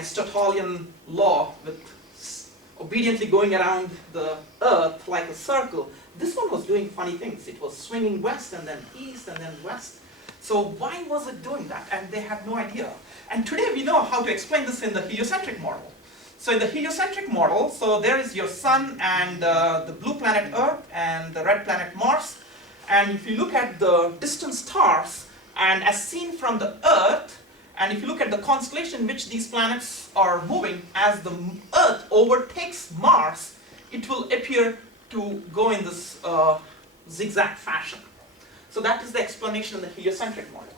Aristotelian law with obediently going around the Earth like a circle, this one was doing funny things. It was swinging west and then east and then west. So why was it doing that? And they had no idea. And today we know how to explain this in the heliocentric model. So in the heliocentric model, so there is your sun and the blue planet Earth and the red planet Mars. And if you look at the distant stars, and as seen from the Earth, and if you look at the constellation in which these planets are moving, as the Earth overtakes Mars, it will appear to go in this zigzag fashion. So that is the explanation in the heliocentric model.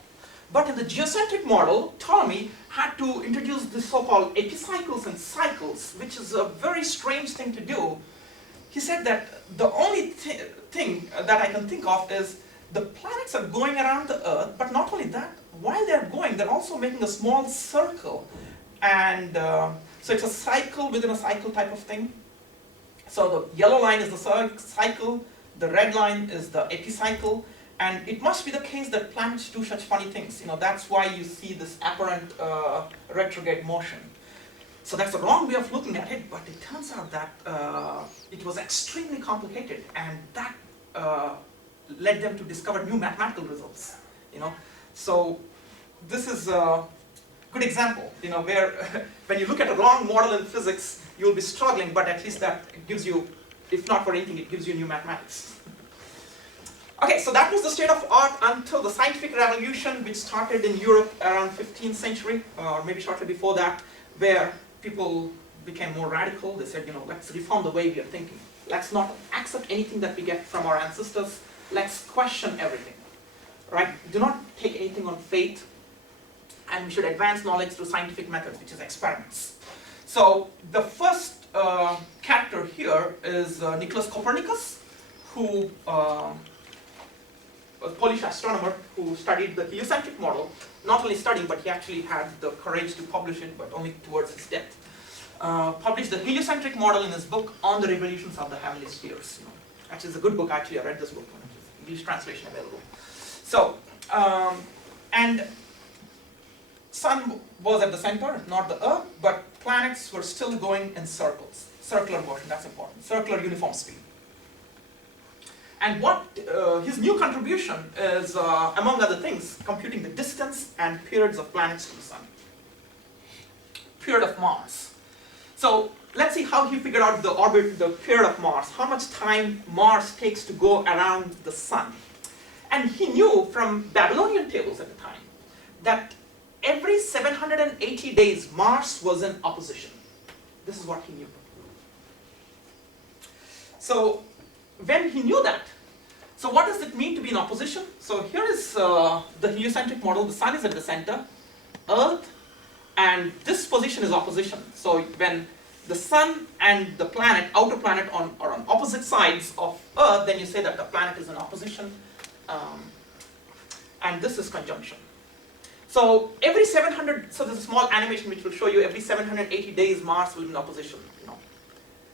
But in the geocentric model, Ptolemy had to introduce the so-called epicycles and cycles, which is a very strange thing to do. He said that the only thing that I can think of is the planets are going around the Earth, but not only that, while they're going, they're also making a small circle. And so it's a cycle within a cycle type of thing. So the yellow line is the cycle, the red line is the epicycle, and it must be the case that planets do such funny things. You know, that's why you see this apparent retrograde motion. So that's the wrong way of looking at it, but it turns out that it was extremely complicated, and that led them to discover new mathematical results. You know, so this is a good example. You know, where when you look at a wrong model in physics, you'll be struggling, but at least that gives you, if not for anything, it gives you new mathematics. Okay, so that was the state of art until the scientific revolution, which started in Europe around 15th century, or maybe shortly before that, where people became more radical. They said, you know, let's reform the way we are thinking. Let's not accept anything that we get from our ancestors. Let's question everything, right? Do not take anything on faith, and we should advance knowledge through scientific methods, which is experiments. So the first character here is Nicholas Copernicus, who a Polish astronomer who studied the heliocentric model. Not only studying, but he actually had the courage to publish it, but only towards his death. Published the heliocentric model in his book On the Revolutions of the Heavenly Spheres. You know, actually, it's a good book. Actually, I read this book. English translation available. So, and Sun was at the center, not the Earth, but planets were still going in circles. Circular motion, that's important. Circular uniform speed. And what his new contribution is, among other things, computing the distance and periods of planets to the Sun. Period of Mars. So let's see how he figured out the orbit, the period of Mars, how much time Mars takes to go around the Sun. And he knew from Babylonian tables at the time that every 780 days Mars was in opposition. This is what he knew. So when he knew that, so what does it mean to be in opposition? So here is the heliocentric model. The Sun is at the center, Earth, and this position is opposition. So when the Sun and the planet, outer planet, are on opposite sides of Earth, then you say that the planet is in opposition, and this is conjunction. So every 700, so there's a small animation which will show you every 780 days Mars will be in opposition. You know,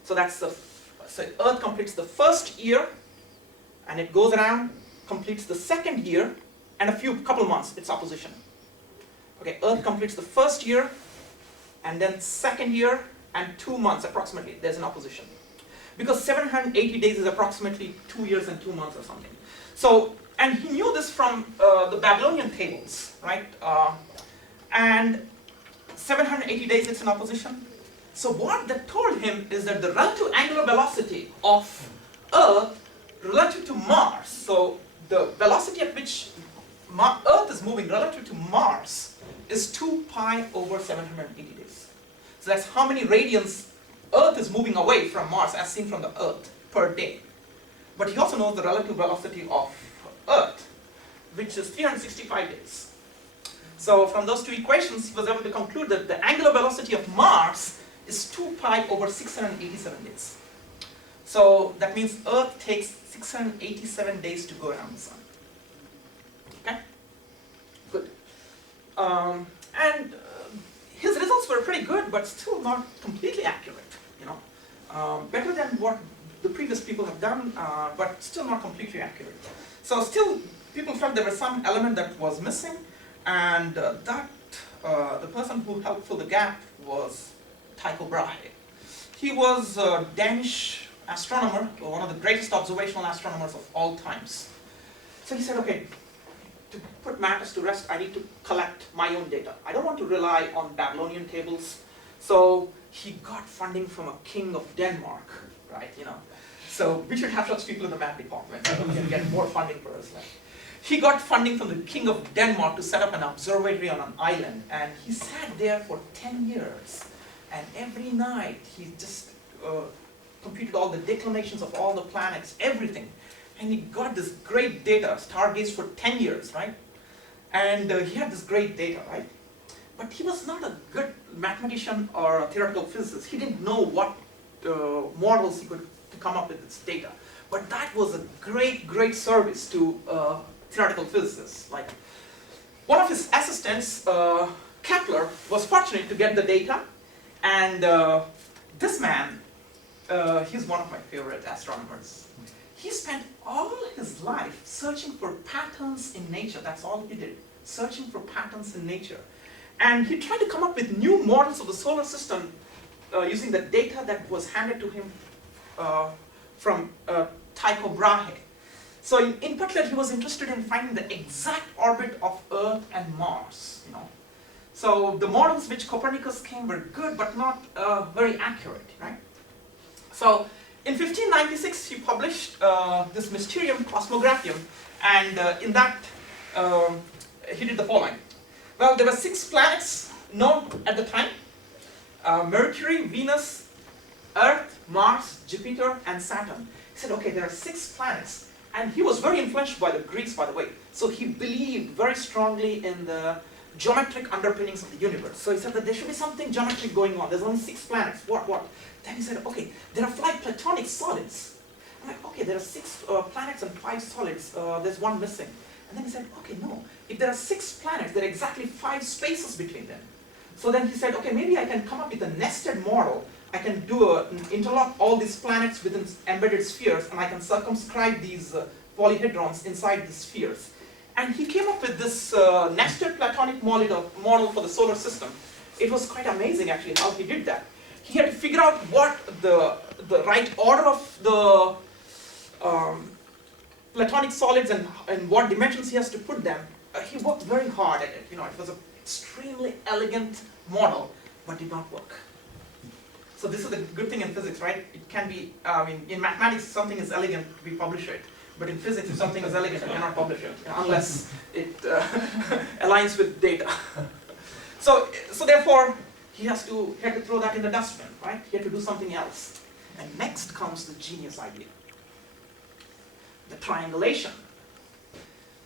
so that's the so Earth completes the first year, and it goes around, completes the second year, and couple of months it's opposition. Okay, Earth completes the first year, and then second year, and 2 months approximately, there's an opposition. Because 780 days is approximately 2 years and 2 months or something. So, and he knew this from the Babylonian tables, right? And 780 days it's in opposition. So what that told him is that the relative angular velocity of Earth relative to Mars, so the velocity at which Earth is moving relative to Mars is 2 pi over 780 days. So that's how many radians Earth is moving away from Mars as seen from the Earth per day. But he also knows the relative velocity of Earth, which is 365 days. So from those two equations, he was able to conclude that the angular velocity of Mars is 2 pi over 687 days. So that means Earth takes 687 days to go around the Sun. Okay? Good. And his results were pretty good, but still not completely accurate. You know, better than what the previous people have done, but still not completely accurate. So still, people felt there was some element that was missing, and the person who helped fill the gap was Tycho Brahe. He was a Danish astronomer, one of the greatest observational astronomers of all times. So he said, okay, to put matters to rest, I need to collect my own data. I don't want to rely on Babylonian tables. So he got funding from a king of Denmark, right? So we should have such people in the math department. We can get more funding for us. He got funding from the king of Denmark to set up an observatory on an island, and he sat there for 10 years. And every night he just computed all the declinations of all the planets, everything. And he got this great data, stargazed for 10 years, right? And he had this great data, right? But he was not a good mathematician or a theoretical physicist. He didn't know what models he could come up with this data. But that was a great, great service to theoretical physicists. Like one of his assistants, Kepler, was fortunate to get the data. And this man, he's one of my favorite astronomers. He spent all his life searching for patterns in nature. That's all he did, searching for patterns in nature. And he tried to come up with new models of the solar system using the data that was handed to him from Tycho Brahe. So in particular, he was interested in finding the exact orbit of Earth and Mars. So the models which Copernicus came were good, but not very accurate, right? So in 1596, he published this Mysterium Cosmographium, and in that he did the following. Well, there were 6 planets known at the time: Mercury, Venus, Earth, Mars, Jupiter, and Saturn. He said, okay, there are 6 planets. And he was very influenced by the Greeks, by the way. So he believed very strongly in the geometric underpinnings of the universe. So he said that there should be something geometric going on. There's only 6 planets. What? Then he said, okay, there are 5 platonic solids. I'm like, okay, there are 6 planets and 5 solids. There's one missing. And then he said, okay, no. If there are 6 planets, there are exactly 5 spaces between them. So then he said, okay, maybe I can come up with a nested model. I can interlock all these planets within embedded spheres, and I can circumscribe these polyhedrons inside the spheres. And he came up with this nested platonic model for the solar system. It was quite amazing, actually, how he did that. He had to figure out what the right order of the platonic solids and what dimensions he has to put them. He worked very hard at it. It was an extremely elegant model, but did not work. So this is the good thing in physics, right? It can be, in mathematics, something is elegant, we publish it. But in physics, if something is elegant, you cannot publish it, unless it aligns with data. So therefore, he had to throw that in the dustbin, right? He had to do something else. And next comes the genius idea, the triangulation.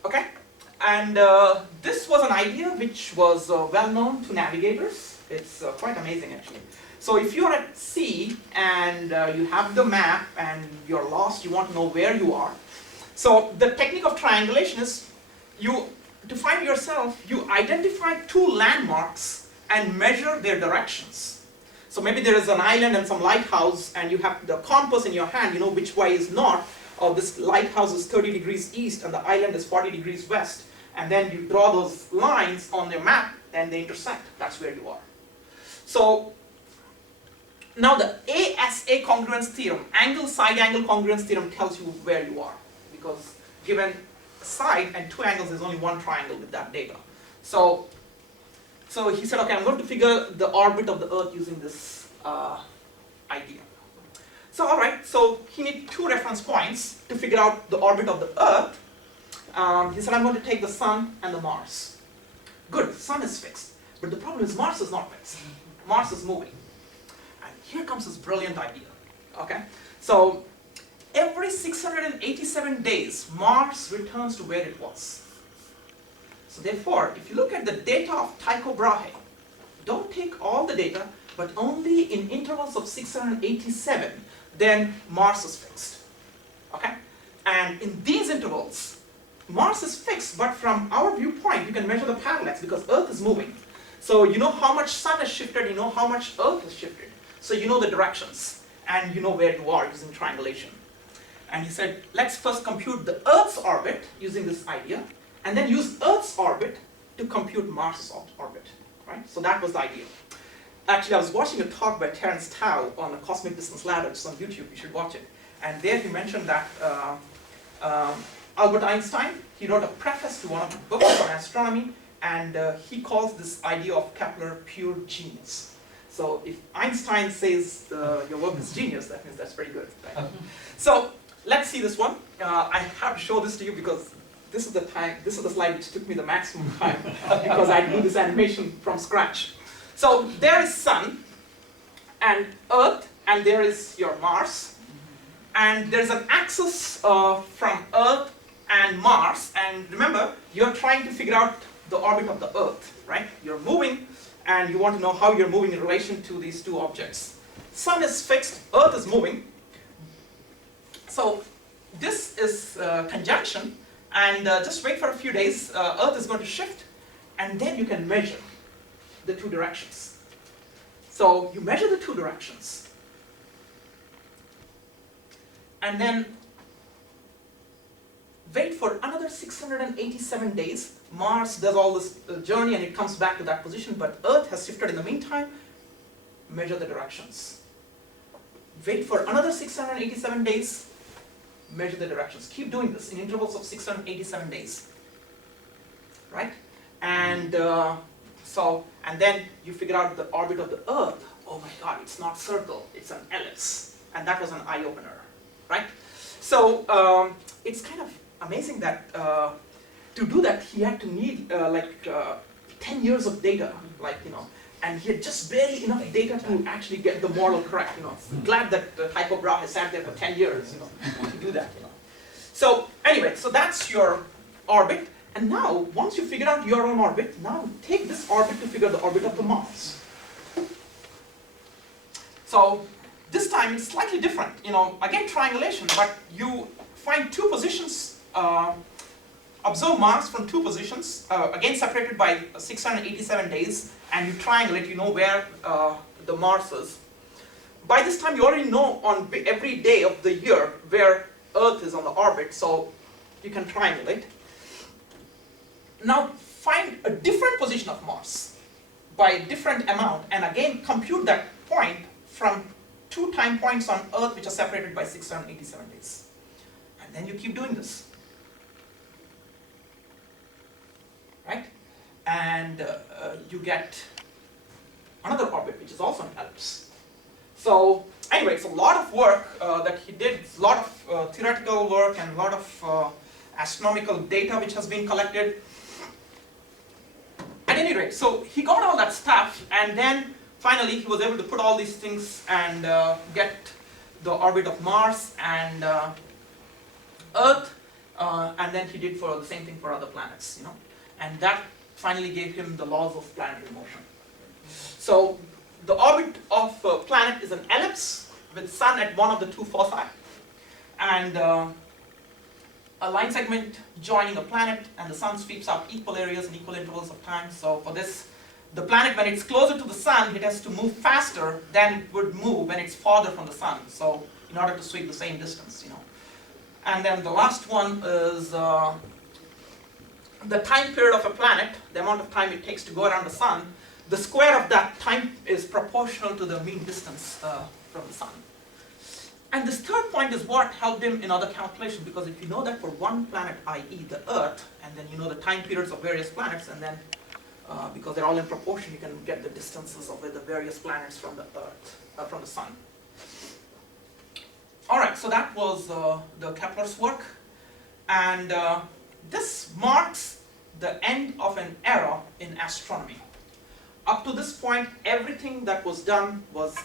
Okay? And this was an idea which was well known to navigators. It's quite amazing, actually. So if you're at sea and you have the map and you're lost, you want to know where you are. So the technique of triangulation is to find yourself, you identify 2 landmarks and measure their directions. So maybe there is an island and some lighthouse, and you have the compass in your hand, you know which way is north, or this lighthouse is 30 degrees east and the island is 40 degrees west. And then you draw those lines on your map and they intersect. That's where you are. So now the ASA congruence theorem, angle-side angle congruence theorem, tells you where you are. Because given a side and 2 angles, there's only 1 triangle with that data. So he said, okay, I'm going to figure the orbit of the Earth using this idea. So all right, so he needed 2 reference points to figure out the orbit of the Earth. He said, I'm going to take the Sun and the Mars. Good, Sun is fixed. But the problem is Mars is not fixed. Mars is moving. And here comes this brilliant idea. Okay? So every 687 days, Mars returns to where it was. So therefore, if you look at the data of Tycho Brahe, don't take all the data, but only in intervals of 687, then Mars is fixed. Okay? And in these intervals, Mars is fixed, but from our viewpoint, you can measure the parallax because Earth is moving. So you know how much Sun has shifted, you know how much Earth has shifted. So you know the directions, and you know where you are using triangulation. And he said, let's first compute the Earth's orbit using this idea, and then use Earth's orbit to compute Mars's orbit. Right? So that was the idea. Actually, I was watching a talk by Terence Tao on a cosmic distance ladder. It's on YouTube. You should watch it. And there he mentioned that Albert Einstein, he wrote a preface to one of the books on astronomy, and he calls this idea of Kepler pure genius. So if Einstein says your work is genius, that means that's pretty good. Right? So let's see this one. I have to show this to you because this is the slide which took me the maximum time because I do this animation from scratch. So there is Sun and Earth, and there is your Mars. And there's an axis from Earth and Mars. And remember, you're trying to figure out the orbit of the Earth, right? You're moving, and you want to know how you're moving in relation to these two objects. Sun is fixed, Earth is moving. So this is conjunction, and just wait for a few days. Earth is going to shift, and then you can measure the two directions. So you measure the two directions, and then wait for another 687 days. Mars does all this journey and it comes back to that position, but Earth has shifted in the meantime. Measure the directions. Wait for another 687 days. Measure the directions. Keep doing this in intervals of 687 days. Right? And and then you figure out the orbit of the Earth. Oh my God, it's not circle, it's an ellipse. And that was an eye-opener. Right? So it's kind of amazing that to do that he had to need 10 years of data, and he had just barely enough data to actually get the model correct. Glad that Tycho Brahe has sat there for 10 years, to do that. So anyway, so that's your orbit. And now, once you figure out your own orbit, now take this orbit to figure the orbit of the Mars. So this time it's slightly different. Again triangulation, but you find two positions. Observe Mars from two positions, again separated by 687 days, and you triangulate, you know where the Mars is. By this time you already know on every day of the year where Earth is on the orbit, so you can triangulate. Now find a different position of Mars by a different amount, and again compute that point from two time points on Earth which are separated by 687 days. And then you keep doing this. Right? And you get another orbit, which is also an ellipse. So anyway, it's a lot of work that he did, a lot of theoretical work and a lot of astronomical data which has been collected. At any rate, so he got all that stuff, and then finally he was able to put all these things and get the orbit of Mars and Earth, and then he did for the same thing for other planets, and that finally gave him the laws of planetary motion. So the orbit of a planet is an ellipse with Sun at one of the two foci, and a line segment joining a planet, and the Sun sweeps out equal areas in equal intervals of time. So for this, the planet, when it's closer to the Sun, it has to move faster than it would move when it's farther from the Sun. So in order to sweep the same distance, And then the last one is the time period of a planet, the amount of time it takes to go around the Sun. The square of that time is proportional to the mean distance from the Sun. And this third point is what helped him in other calculations, because if you know that for one planet, i.e. the Earth, and then you know the time periods of various planets, and then because they're all in proportion, you can get the distances of the various planets from the Earth, from the Sun. All right, so that was the Kepler's work, and this marks the end of an era in astronomy. Up to this point, everything that was done was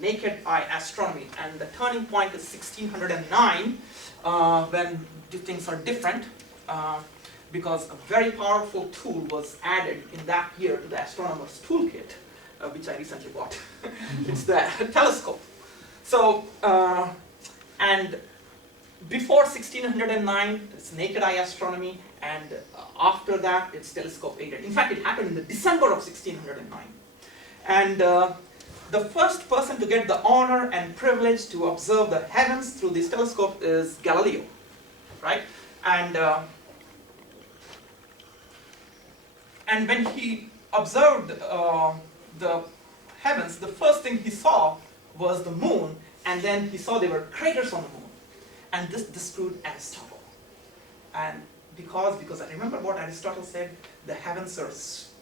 naked eye astronomy, and the turning point is 1609 when things are different, because a very powerful tool was added in that year to the astronomer's toolkit, which I recently bought. It's the telescope. So, and before 1609, it's naked eye astronomy, and after that, it's telescope aided. In fact, it happened in the December of 1609. And the first person to get the honor and privilege to observe the heavens through this telescope is Galileo, right? And when he observed the heavens, the first thing he saw was the moon, and then he saw there were craters on the moon. And this disproved Aristotle. And because I remember what Aristotle said, the heavens are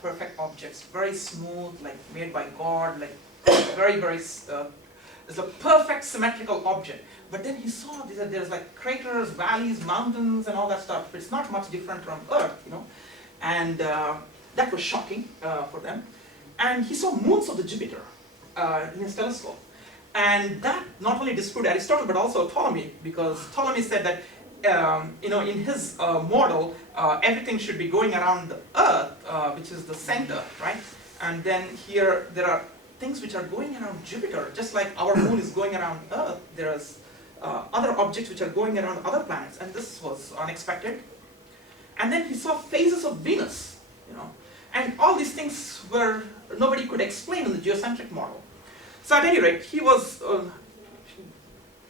perfect objects, very smooth, like made by God, like very, very, it's a perfect symmetrical object. But then he saw there's like craters, valleys, mountains, and all that stuff. It's not much different from Earth, you know. And that was shocking for them. And he saw moons of the Jupiter in his telescope. And that not only disproved Aristotle, but also Ptolemy, because Ptolemy said that in his model, everything should be going around the Earth, which is the center, right? And then here there are things which are going around Jupiter, just like our moon is going around Earth. There's other objects which are going around other planets, and this was unexpected. And then he saw phases of Venus, you know, and all these things were nobody could explain in the geocentric model. So at any rate, he was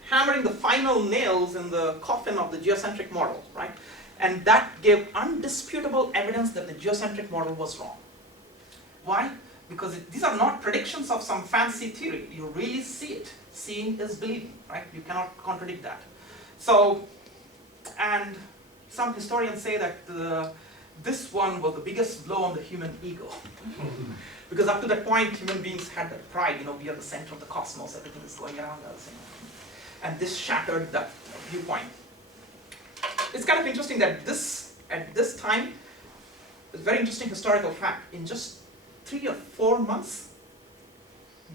hammering the final nails in the coffin of the geocentric model, right? And that gave undisputable evidence that the geocentric model was wrong. Why? Because these are not predictions of some fancy theory. You really see it. Seeing is believing, right? You cannot contradict that. So, and some historians say that this one was the biggest blow on the human ego. Because up to that point, human beings had that pride, you know, we are the center of the cosmos, everything is going around us. You know. And this shattered that viewpoint. It's kind of interesting that at this time, a very interesting historical fact, in just 3 or 4 months,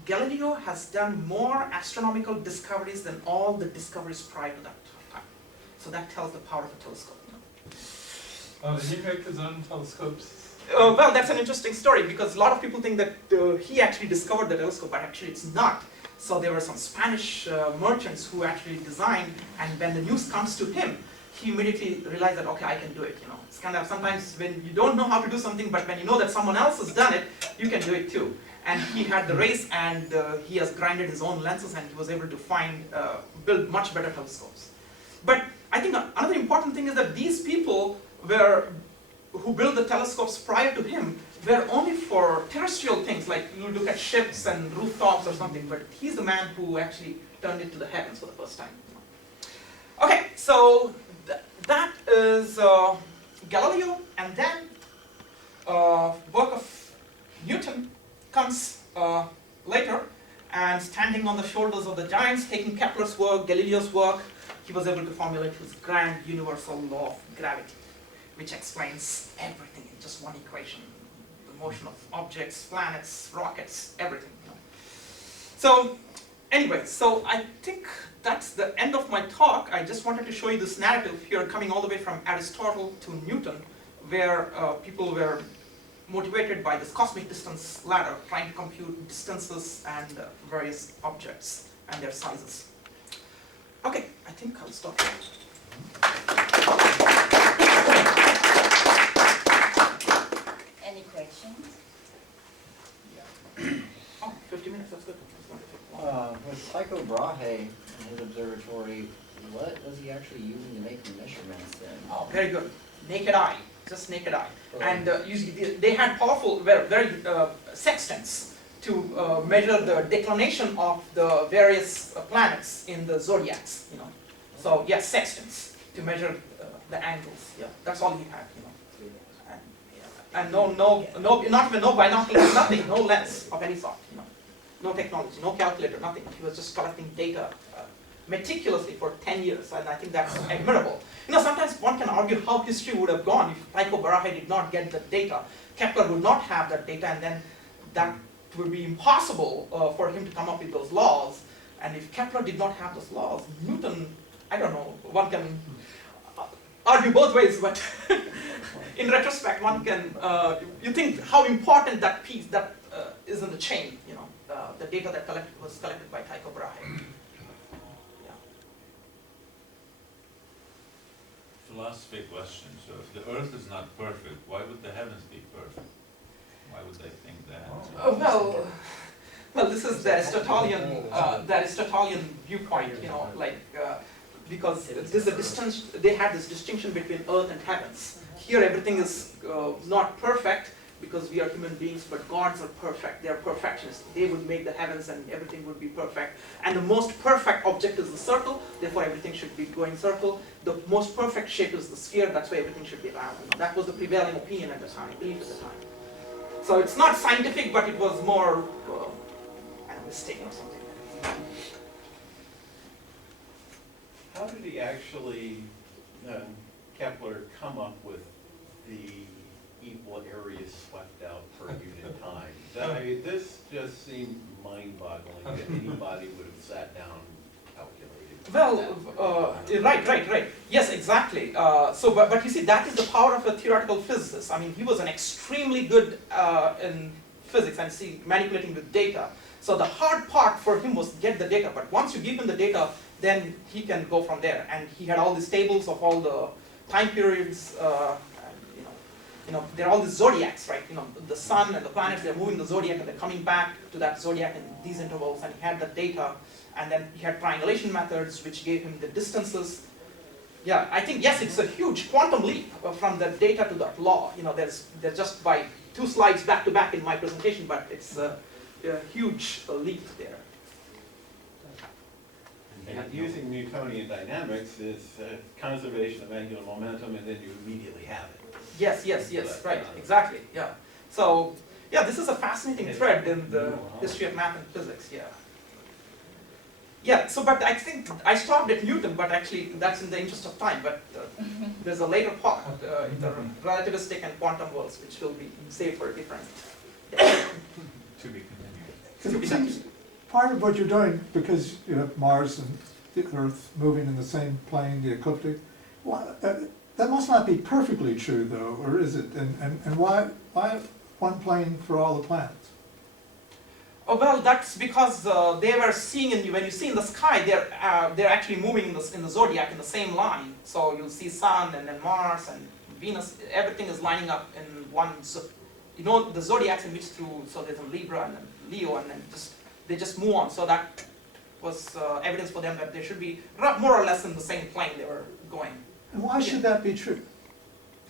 Galileo has done more astronomical discoveries than all the discoveries prior to that time. So that tells the power of a telescope. You know. Did he make his own telescopes? Well, that's an interesting story, because a lot of people think that he actually discovered the telescope, but actually it's not. So there were some Spanish merchants who actually designed, and when the news comes to him, he immediately realized that, okay, I can do it. You know, it's kind of sometimes when you don't know how to do something, but when you know that someone else has done it, you can do it too. And he had the race, and he has grinded his own lenses, and he was able to build much better telescopes. But I think another important thing is that these people who built the telescopes prior to him were only for terrestrial things, like you look at ships and rooftops or something, but he's the man who actually turned it to the heavens for the first time. Okay, so that is Galileo, and then work of Newton comes later, and standing on the shoulders of the giants, taking Kepler's work, Galileo's work, he was able to formulate his grand universal law of gravity, which explains everything in just one equation. The motion of objects, planets, rockets, everything. You know. So anyway, so I think that's the end of my talk. I just wanted to show you this narrative here coming all the way from Aristotle to Newton, where people were motivated by this cosmic distance ladder, trying to compute distances and various objects and their sizes. Okay, I think I'll stop here. Any questions? Oh, 50 minutes, that's good. With Tycho Brahe in his observatory, what was he actually using to make the measurements then? Oh, very good. Naked eye, just naked eye. And usually they had powerful, very sextants to measure the declination of the various planets in the zodiacs. You know, so yes, sextants to measure the angles. Yeah, that's all he had. You know, and not even no binoculars, nothing, no lens of any sort. You know, no technology, no calculator, nothing. He was just collecting data meticulously for 10 years, and I think that's admirable. You know, sometimes one can argue how history would have gone if Tycho Brahe did not get the data. Kepler would not have that data, and then that would be impossible for him to come up with those laws. And if Kepler did not have those laws, Newton, I don't know, one can argue both ways, but in retrospect, one can, you think how important that piece that is in the chain, you know, the data that was collected by Tycho Brahe. Philosophy question. So if the earth is not perfect, why would the heavens be perfect? Why would they think that? Well, this is the Aristotelian viewpoint, you know, like, because there's a distance, they had this distinction between earth and heavens. Here everything is not perfect, because we are human beings, but gods are perfect. They are perfectionists. They would make the heavens and everything would be perfect. And the most perfect object is the circle, therefore everything should be going circle. The most perfect shape is the sphere, that's why everything should be round. That was the prevailing opinion at the time, belief at the time. So it's not scientific, but it was more a mistake or something. How did he actually, Kepler, come up with the equal area swept out per unit time? This just seemed mind-boggling that anybody would have sat down and calculated. Well, right. Yes, exactly. But you see, that is the power of a theoretical physicist. I mean, he was an extremely good in physics and manipulating with data. So the hard part for him was to get the data. But once you give him the data, then he can go from there. And he had all these tables of all the time periods. There are all these zodiacs, right? The sun and the planets, they're moving the zodiac and they're coming back to that zodiac in these intervals, and he had the data, and then he had triangulation methods which gave him the distances. Yeah, I think, yes, it's a huge quantum leap from the data to that law. There's just by 2 slides back to back in my presentation, but it's a huge leap there. And using Newtonian dynamics is conservation of angular momentum, and then you immediately have it. Yes, right, exactly, yeah. So, yeah, this is a fascinating thread in the history of math and physics, yeah. Yeah, so, but I think I stopped at Newton, but actually that's in the interest of time, but there's a later part in the relativistic and quantum worlds, which will be saved for a different day. To be continued. It seems part of what you're doing, because you have Mars and the Earth moving in the same plane, the ecliptic, that must not be perfectly true, though, or is it? And why one plane for all the planets? Oh, well, that's because they were seeing, when you see in the sky, they're actually moving in the zodiac in the same line. So you'll see Sun and then Mars and Venus, everything is lining up in one, the zodiacs in which so there's a Libra and then Leo, and then they just move on. So that was evidence for them that they should be more or less in the same plane they were going. And why should that be true?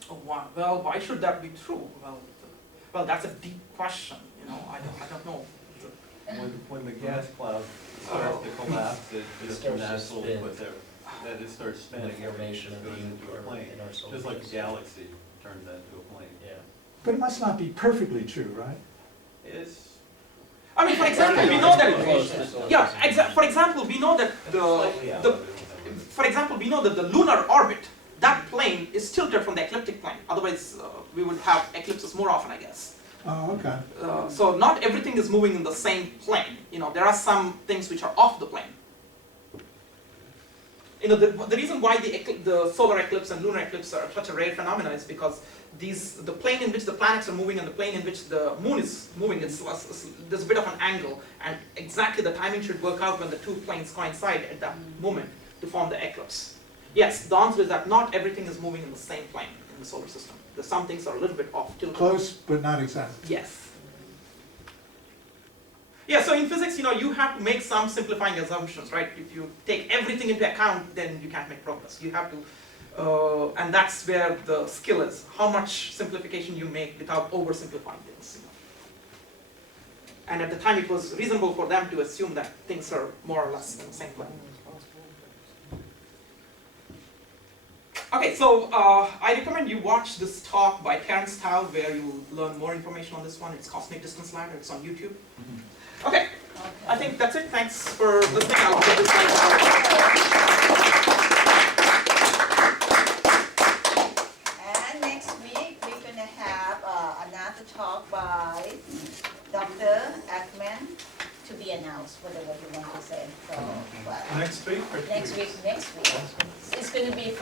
Oh, wow. Well, why should that be true? Well, that's a deep question. I don't know. When the gas cloud starts to collapse, it just starts to naturally spin. puts that it starts spinning, everything Information of goes the into a plane. in our solar Just like a system. galaxy turns into a plane. Yeah. But it must not be perfectly true, right? It's I mean, for example, we know that. Close to solar Yeah. system. For example, we know that slightly out. for example, we know that the lunar orbit, that plane is tilted from the ecliptic plane. Otherwise, we would have eclipses more often, I guess. Oh, okay. So not everything is moving in the same plane. There are some things which are off the plane. The reason why the solar eclipse and lunar eclipse are such a rare phenomenon is because the plane in which the planets are moving and the plane in which the moon is moving, there's a bit of an angle, and exactly the timing should work out when the 2 planes coincide at that moment to form the eclipse. Yes, the answer is that not everything is moving in the same plane in the solar system. Some things are a little bit off tilted. Close, but not exact. Yes. Yeah, so in physics, you have to make some simplifying assumptions, right? If you take everything into account, then you can't make progress. You have to, and that's where the skill is. How much simplification you make without oversimplifying things. And at the time, it was reasonable for them to assume that things are more or less in the same plane. Okay, so I recommend you watch this talk by Terence Tao, where you will learn more information on this one. It's Cosmic Distance Ladder. It's on YouTube. Okay, I think that's it. Thanks for listening. I'll get this slide out. And next week, we're going to have another talk by Dr. Ackman, to be announced, whatever you want to say. So, Next week? next week. It's going to be